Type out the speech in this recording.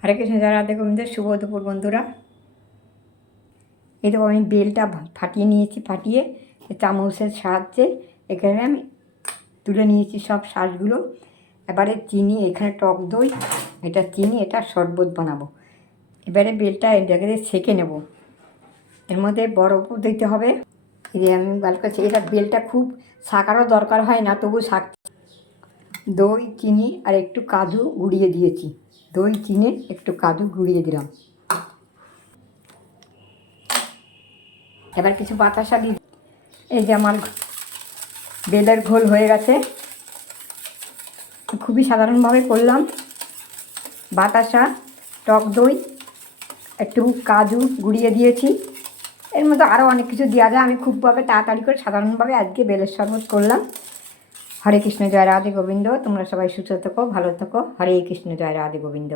হরে কৃষ্ণ, জয় রাধে গোবিন্দ। শুভ দুপুর বন্ধুরা। এই দেখো আমি বেলটা ফাটিয়ে নিয়েছি, ফাটিয়ে চামচের সাহায্যে এখানে আমি তুলে নিয়েছি সব শাঁসগুলো। এবারে চিনি, এখানে টক দই, এটা চিনি, এটা শরবত বানাবো। এবারে বেলটা এটাকে সেঁকে নেব, এর মধ্যে বরফও দিতে হবে। এই যে আমি ভালো করছি, এটা বেলটা খুব শাকারও দরকার হয় না, তবু শাক। দই, চিনি আর একটু কাজু গুঁড়িয়ে দিয়েছি। দই, চিনি, একটু কাজু গুঁড়িয়ে দিলাম। এবার কিছু বাতাসা দিই। এই যে আমার বেলের ঘোল হয়ে গেছে, খুবই সাধারণভাবে করলাম। বাতাসা, টক দই, একটু কাজু গুঁড়িয়ে দিয়েছি। এর মধ্যে আরও অনেক কিছু দেওয়া যায়, আমি খুবভাবে তাড়াতাড়ি করে সাধারণভাবে আজকে বেলের শরবত করলাম। হরে কৃষ্ণ, জয় রাধে গোবিন্দ। তোমরা সবাই সুস্থ থেকো, ভালো থেকো। হরে কৃষ্ণ, জয় রাধে গোবিন্দ।